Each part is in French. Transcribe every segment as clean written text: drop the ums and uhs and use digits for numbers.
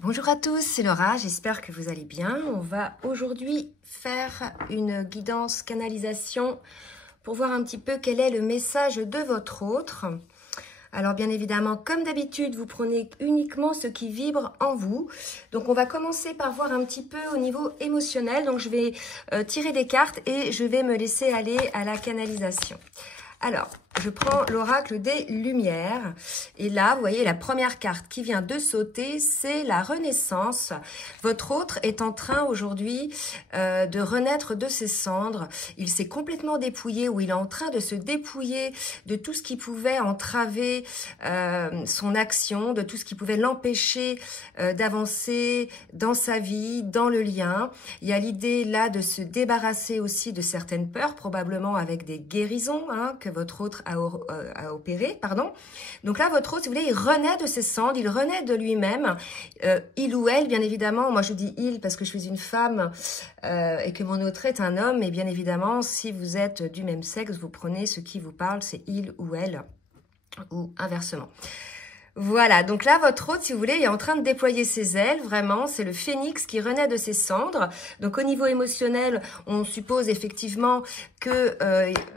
Bonjour à tous, c'est Laura, j'espère que vous allez bien. On va aujourd'hui faire une guidance canalisation pour voir un petit peu quel est le message de votre autre. Alors bien évidemment, comme d'habitude, vous prenez uniquement ce qui vibre en vous. Donc on va commencer par voir un petit peu au niveau émotionnel. Donc je vais tirer des cartes et je vais me laisser aller à la canalisation. Alors, je prends l'oracle des Lumières. Et là, vous voyez, la première carte qui vient de sauter, c'est la renaissance. Votre autre est en train aujourd'hui de renaître de ses cendres. Il s'est complètement dépouillé ou il est en train de se dépouiller de tout ce qui pouvait entraver son action, de tout ce qui pouvait l'empêcher d'avancer dans sa vie, dans le lien. Il y a l'idée là de se débarrasser aussi de certaines peurs, probablement avec des guérisons que votre autre a opéré, pardon. Donc là, votre autre, si vous voulez, il renaît de ses cendres, il renaît de lui-même. Il ou elle, bien évidemment, moi je dis il parce que je suis une femme et que mon autre est un homme. Et bien évidemment, si vous êtes du même sexe, vous prenez ce qui vous parle, c'est il ou elle, ou inversement. Voilà, donc là, votre hôte, si vous voulez, est en train de déployer ses ailes, vraiment, c'est le phénix qui renaît de ses cendres. Donc au niveau émotionnel, on suppose effectivement que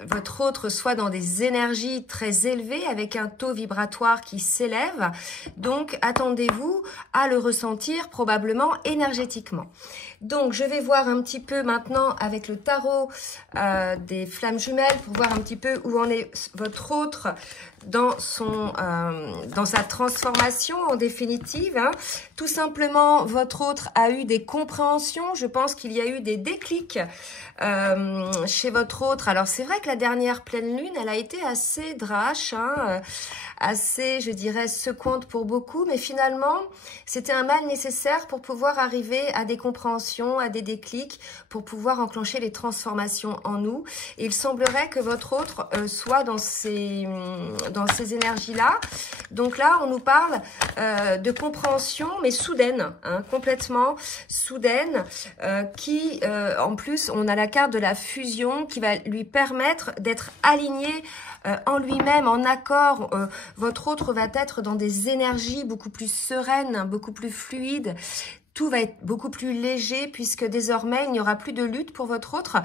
votre hôte soit dans des énergies très élevées, avec un taux vibratoire qui s'élève. Donc attendez-vous à le ressentir probablement énergétiquement. Donc je vais voir un petit peu maintenant avec le tarot des flammes jumelles pour voir un petit peu où en est votre autre dans sa transformation en définitive. Tout simplement, votre autre a eu des compréhensions. Je pense qu'il y a eu des déclics chez votre autre. Alors c'est vrai que la dernière pleine lune, elle a été assez drache, assez, je dirais, secouante pour beaucoup, mais finalement, c'était un mal nécessaire pour pouvoir arriver à des compréhensions, à des déclics, pour pouvoir enclencher les transformations en nous. Et il semblerait que votre autre soit dans ces énergies-là. Donc là, on nous parle de compréhension, mais soudaine, complètement soudaine, qui, en plus, on a la carte de la fusion qui va lui permettre d'être aligné en lui-même, en accord. Votre autre va être dans des énergies beaucoup plus sereines, beaucoup plus fluides. Tout va être beaucoup plus léger puisque désormais, il n'y aura plus de lutte pour votre autre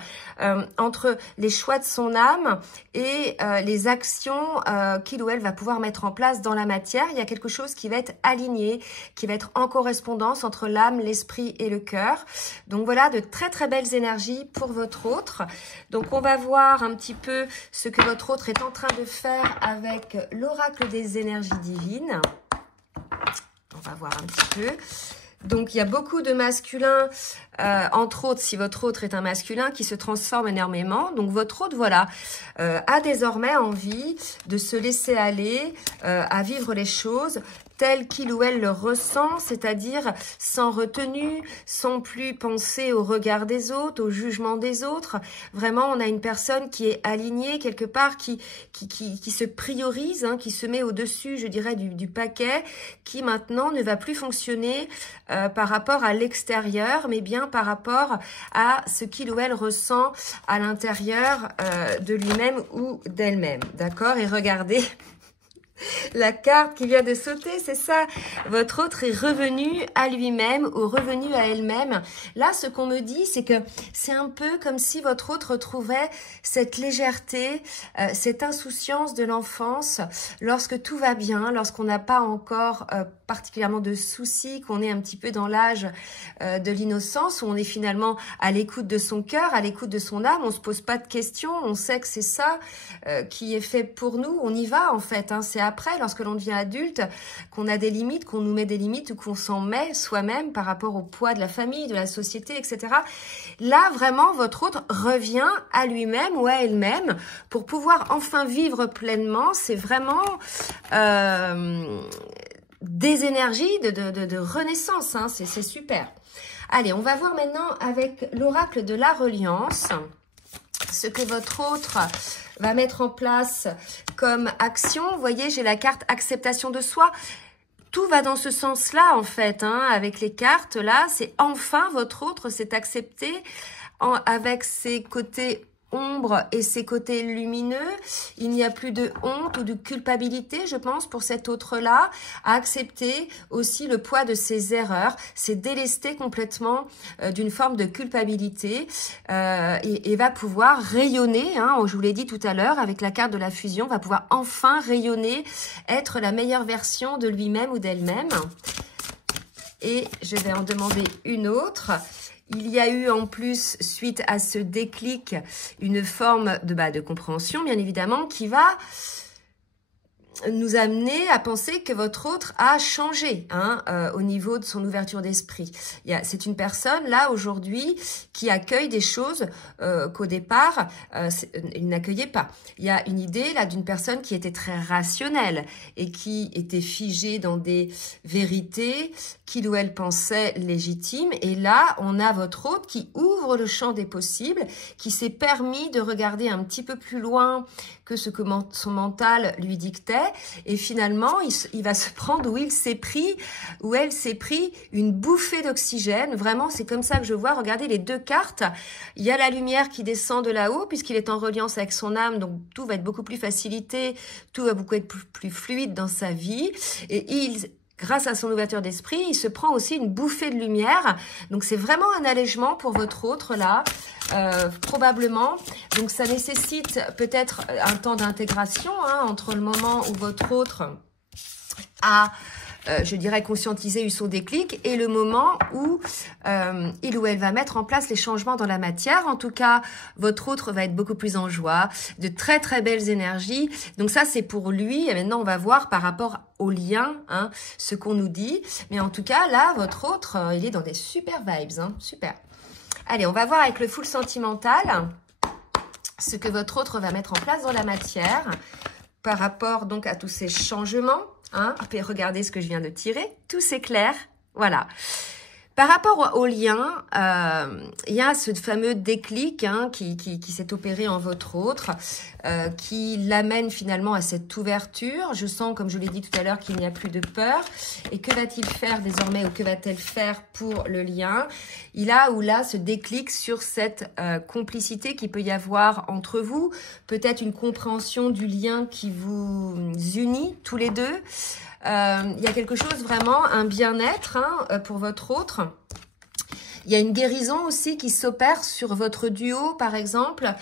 entre les choix de son âme et les actions qu'il ou elle va pouvoir mettre en place dans la matière. Il y a quelque chose qui va être aligné, qui va être en correspondance entre l'âme, l'esprit et le cœur. Donc voilà, de très très belles énergies pour votre autre. Donc on va voir un petit peu ce que votre autre est en train de faire avec l'oracle des énergies divines. On va voir un petit peu. Donc, il y a beaucoup de masculins, entre autres, si votre autre est un masculin, qui se transforme énormément. Donc, votre autre, voilà, a désormais envie de se laisser aller à vivre les choses tel qu'il ou elle le ressent, c'est-à-dire sans retenue, sans plus penser au regard des autres, au jugement des autres. Vraiment, on a une personne qui est alignée quelque part, qui se priorise, qui se met au-dessus, je dirais, du paquet, qui maintenant ne va plus fonctionner par rapport à l'extérieur, mais bien par rapport à ce qu'il ou elle ressent à l'intérieur de lui-même ou d'elle-même. D'accord? Et regardez la carte qui vient de sauter, c'est ça. Votre autre est revenu à lui-même ou revenu à elle-même. Là, ce qu'on me dit, c'est que c'est un peu comme si votre autre retrouvait cette légèreté, cette insouciance de l'enfance lorsque tout va bien, lorsqu'on n'a pas encore particulièrement de soucis, qu'on est un petit peu dans l'âge de l'innocence, où on est finalement à l'écoute de son cœur, à l'écoute de son âme, on se pose pas de questions, on sait que c'est ça qui est fait pour nous, on y va en fait, c'est après, lorsque l'on devient adulte, qu'on a des limites, qu'on nous met des limites ou qu'on s'en met soi-même par rapport au poids de la famille, de la société, etc. Là, vraiment, votre autre revient à lui-même ou à elle-même pour pouvoir enfin vivre pleinement. C'est vraiment des énergies de renaissance, c'est super. Allez, on va voir maintenant avec l'oracle de la reliance ce que votre autre va mettre en place comme action. Vous voyez, j'ai la carte acceptation de soi. Tout va dans ce sens-là, en fait, avec les cartes, là. C'est enfin votre autre s'est accepté avec ses côtés ombres et ses côtés lumineux. Il n'y a plus de honte ou de culpabilité, je pense, pour cet autre-là, à accepter aussi le poids de ses erreurs. C'est délesté complètement d'une forme de culpabilité et va pouvoir rayonner, hein, je vous l'ai dit tout à l'heure, avec la carte de la fusion, va pouvoir enfin rayonner, être la meilleure version de lui-même ou d'elle-même. Et je vais en demander une autre. Il y a eu en plus, suite à ce déclic, une forme de compréhension, bien évidemment, qui va nous amener à penser que votre autre a changé au niveau de son ouverture d'esprit. C'est une personne, là, aujourd'hui, qui accueille des choses qu'au départ, il n'accueillait pas. Il y a une idée, là, d'une personne qui était très rationnelle et qui était figée dans des vérités qu'il ou elle pensait légitimes. Et là, on a votre autre qui ouvre le champ des possibles, qui s'est permis de regarder un petit peu plus loin que ce que son mental lui dictait. Et finalement, il va se prendre où elle s'est pris une bouffée d'oxygène. Vraiment, c'est comme ça que je vois. Regardez les deux cartes. Il y a la lumière qui descend de là-haut puisqu'il est en reliance avec son âme. Donc, tout va être beaucoup plus facilité. Tout va beaucoup être plus fluide dans sa vie. Et grâce à son ouverture d'esprit, il se prend aussi une bouffée de lumière. Donc, c'est vraiment un allègement pour votre autre, là, probablement. Donc, ça nécessite peut-être un temps d'intégration entre le moment où votre autre a, je dirais, conscientisé, eu son déclic, et le moment où il ou elle va mettre en place les changements dans la matière. En tout cas, votre autre va être beaucoup plus en joie, de très très belles énergies. Donc ça, c'est pour lui. Et maintenant, on va voir par rapport au lien, ce qu'on nous dit. Mais en tout cas, là, votre autre, il est dans des super vibes, super. Allez, on va voir avec le full sentimental ce que votre autre va mettre en place dans la matière par rapport donc à tous ces changements. Et regardez ce que je viens de tirer, tout s'éclaire, voilà. Par rapport au lien, il y a ce fameux déclic qui s'est opéré en votre autre, qui l'amène finalement à cette ouverture. Je sens, comme je l'ai dit tout à l'heure, qu'il n'y a plus de peur. Et que va-t-il faire désormais, ou que va-t-elle faire pour le lien? Il a ou là ce déclic sur cette complicité qu'il peut y avoir entre vous, peut-être une compréhension du lien qui vous unit tous les deux. Il y a quelque chose vraiment, un bien-être pour votre autre. Il y a une guérison aussi qui s'opère sur votre duo, par exemple.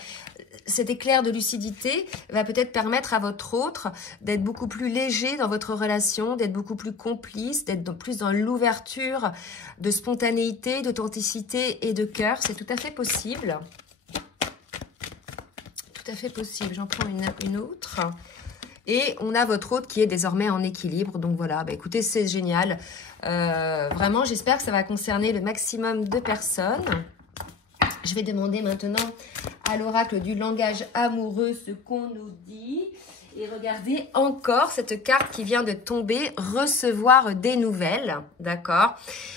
Cet éclair de lucidité va peut-être permettre à votre autre d'être beaucoup plus léger dans votre relation, d'être beaucoup plus complice, d'être plus dans l'ouverture de spontanéité, d'authenticité et de cœur. C'est tout à fait possible. Tout à fait possible. J'en prends une autre. Et on a votre autre qui est désormais en équilibre. Donc voilà, écoutez, c'est génial. Vraiment, j'espère que ça va concerner le maximum de personnes. Je vais demander maintenant à l'oracle du langage amoureux ce qu'on nous dit. Et regardez encore cette carte qui vient de tomber, recevoir des nouvelles, d'accord?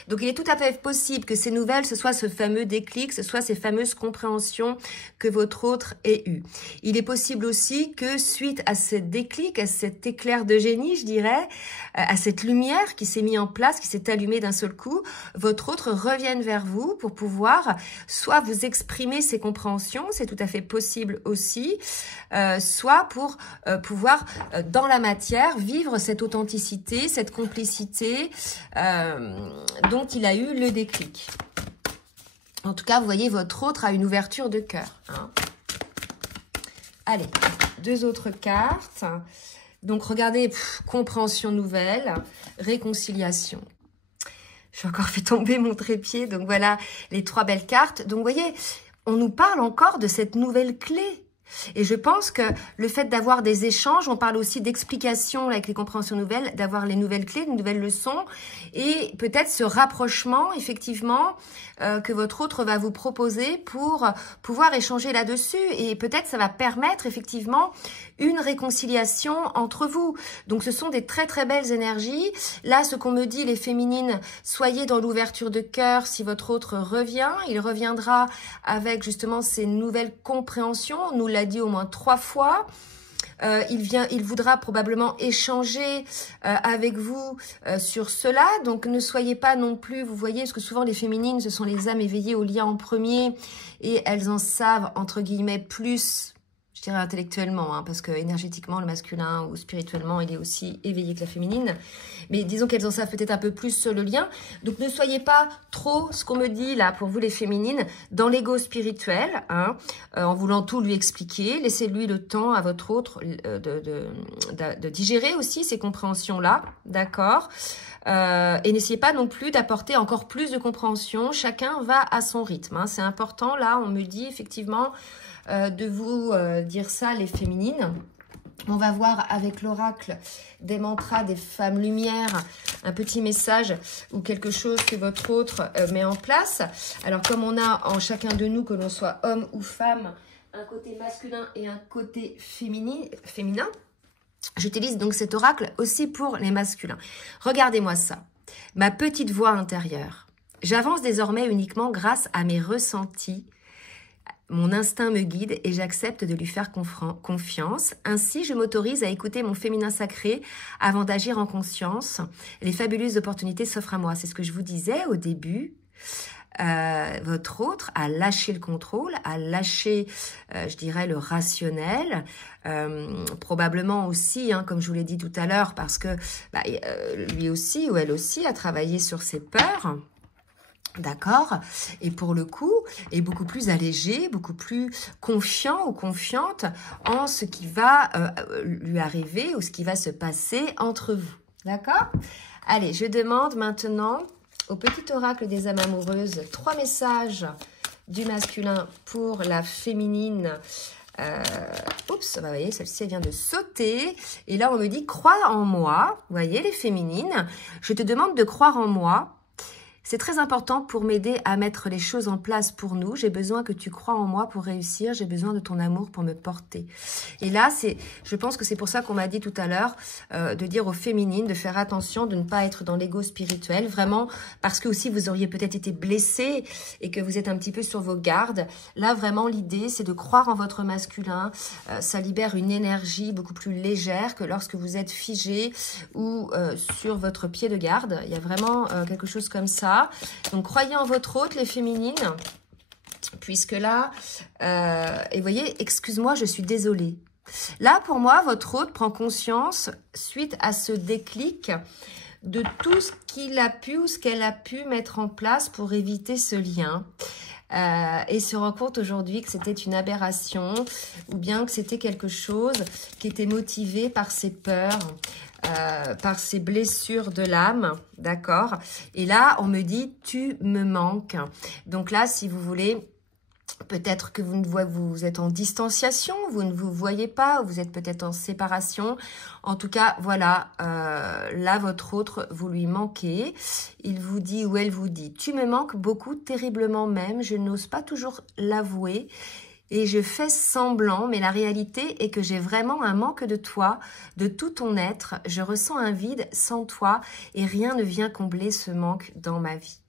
Donc, il est tout à fait possible que ces nouvelles, ce soit ce fameux déclic, ce soit ces fameuses compréhensions que votre autre ait eues. Il est possible aussi que suite à ce déclic, à cet éclair de génie, je dirais, à cette lumière qui s'est mise en place, qui s'est allumée d'un seul coup, votre autre revienne vers vous pour pouvoir soit vous exprimer ses compréhensions, c'est tout à fait possible aussi, soit pour pouvoir, dans la matière, vivre cette authenticité, cette complicité dont il a eu le déclic. En tout cas, vous voyez, votre autre a une ouverture de cœur. Allez, deux autres cartes. Donc, regardez, compréhension nouvelle, réconciliation. J'ai encore fait tomber mon trépied. Donc, voilà les trois belles cartes. Donc, vous voyez, on nous parle encore de cette nouvelle clé. Et je pense que le fait d'avoir des échanges, on parle aussi d'explications avec les compréhensions nouvelles, d'avoir les nouvelles clés, les nouvelles leçons, et peut-être ce rapprochement, effectivement, que votre autre va vous proposer pour pouvoir échanger là-dessus. Et peut-être ça va permettre, effectivement, une réconciliation entre vous. Donc, ce sont des très, très belles énergies. Là, ce qu'on me dit, les féminines, soyez dans l'ouverture de cœur. Si votre autre revient, il reviendra avec, justement, ces nouvelles compréhensions. On nous l'a dit au moins 3 fois. il voudra probablement échanger avec vous sur cela. Donc ne soyez pas non plus, vous voyez, parce que souvent les féminines, ce sont les âmes éveillées au lien en premier et elles en savent, entre guillemets, plus, je dirais intellectuellement, hein, parce que énergétiquement, le masculin ou spirituellement, il est aussi éveillé que la féminine. Mais disons qu'elles en savent peut-être un peu plus sur le lien. Donc ne soyez pas trop, ce qu'on me dit là, pour vous les féminines, dans l'ego spirituel, hein, en voulant tout lui expliquer. Laissez-lui le temps à votre autre de digérer aussi ces compréhensions-là, d'accord ? Et n'essayez pas non plus d'apporter encore plus de compréhension. Chacun va à son rythme, hein. C'est important, là, on me dit effectivement de vous dire ça, les féminines. On va voir avec l'oracle des mantras des femmes lumière, un petit message ou quelque chose que votre autre met en place. Alors, comme on a en chacun de nous, que l'on soit homme ou femme, un côté masculin et un côté féminin, j'utilise donc cet oracle aussi pour les masculins. Regardez-moi ça. Ma petite voix intérieure. J'avance désormais uniquement grâce à mes ressentis. Mon instinct me guide et j'accepte de lui faire confiance. Ainsi, je m'autorise à écouter mon féminin sacré avant d'agir en conscience. Les fabuleuses opportunités s'offrent à moi. C'est ce que je vous disais au début. Votre autre a lâché le contrôle, a lâché, je dirais, le rationnel, probablement aussi, hein, comme je vous l'ai dit tout à l'heure, parce que lui aussi ou elle aussi a travaillé sur ses peurs. D'accord? Et pour le coup, est beaucoup plus allégé, beaucoup plus confiant ou confiante en ce qui va lui arriver ou ce qui va se passer entre vous. D'accord? Allez, je demande maintenant au petit oracle des âmes amoureuses 3 messages du masculin pour la féminine. Oups, vous voyez, celle-ci elle vient de sauter. Et là, on me dit, crois en moi. Vous voyez, les féminines, je te demande de croire en moi. C'est très important pour m'aider à mettre les choses en place pour nous. J'ai besoin que tu crois en moi pour réussir. J'ai besoin de ton amour pour me porter. Et là, je pense que c'est pour ça qu'on m'a dit tout à l'heure de dire aux féminines de faire attention, de ne pas être dans l'ego spirituel. Vraiment, parce que aussi vous auriez peut-être été blessés et que vous êtes un petit peu sur vos gardes. Là, vraiment, l'idée, c'est de croire en votre masculin. Ça libère une énergie beaucoup plus légère que lorsque vous êtes figé ou sur votre pied de garde. Il y a vraiment quelque chose comme ça. Donc, croyez en votre autre, les féminines, puisque là, et vous voyez, excuse-moi, je suis désolée. Là, pour moi, votre autre prend conscience, suite à ce déclic, de tout ce qu'il a pu ou ce qu'elle a pu mettre en place pour éviter ce lien. Et se rend compte aujourd'hui que c'était une aberration ou bien que c'était quelque chose qui était motivé par ses peurs, par ses blessures de l'âme, d'accord? Et là, on me dit, tu me manques. Donc là, si vous voulez, peut-être que vous êtes en distanciation, vous ne vous voyez pas, vous êtes peut-être en séparation. En tout cas, voilà, là, votre autre, vous lui manquez. Il vous dit ou elle vous dit, tu me manques beaucoup, terriblement même, je n'ose pas toujours l'avouer. Et je fais semblant, mais la réalité est que j'ai vraiment un manque de toi, de tout ton être. Je ressens un vide sans toi et rien ne vient combler ce manque dans ma vie.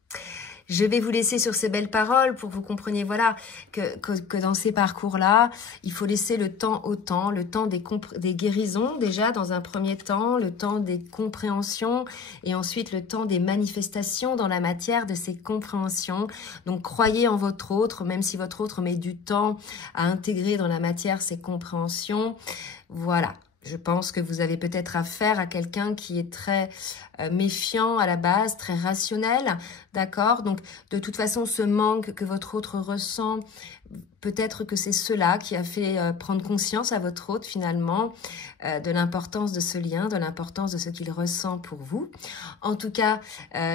Je vais vous laisser sur ces belles paroles pour que vous compreniez, voilà, que dans ces parcours-là, il faut laisser le temps au temps, le temps des guérisons déjà dans un premier temps, le temps des compréhensions et ensuite le temps des manifestations dans la matière de ces compréhensions. Donc, croyez en votre autre, même si votre autre met du temps à intégrer dans la matière ces compréhensions. Voilà. Je pense que vous avez peut-être affaire à quelqu'un qui est très méfiant à la base, très rationnel, d'accord? Donc, de toute façon, ce manque que votre autre ressent, peut-être que c'est cela qui a fait prendre conscience à votre autre, finalement, de l'importance de ce lien, de l'importance de ce qu'il ressent pour vous. En tout cas,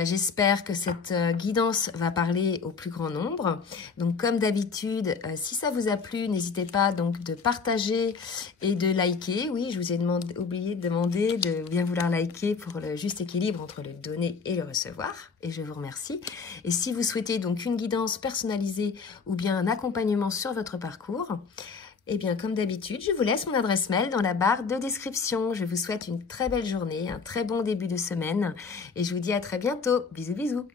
j'espère que cette guidance va parler au plus grand nombre. Donc, comme d'habitude, si ça vous a plu, n'hésitez pas donc de partager et de liker. Oui, je vous ai oublié de demander de bien vouloir liker pour le juste équilibre entre le donner et le recevoir. Et je vous remercie. Et si vous souhaitez donc une guidance personnalisée ou bien un accompagnement sur votre parcours, eh bien, comme d'habitude, je vous laisse mon adresse mail dans la barre de description. Je vous souhaite une très belle journée, un très bon début de semaine et je vous dis à très bientôt. Bisous, bisous.